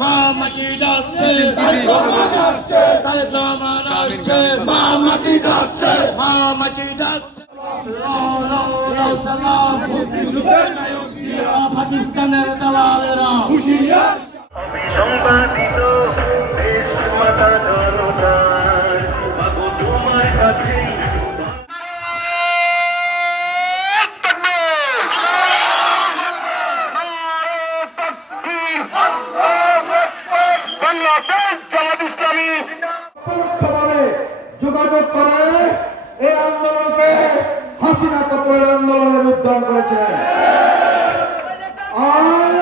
মামাটি ডাকছে তারেক রহমান আসছে মামাটি ডাকছে মামাটি ডাকছে পাকিস্তানের দালালেরা হুঁশিয়ার অবিসংবাদিত দেশ মাতা জনতার বাবু তোমার কাছে পরোক্ষভাবে যোগাযোগ করে এই আন্দোলনকে হাসিনা পত্রের আন্দোলনে রূপদান করেছিলেন। আর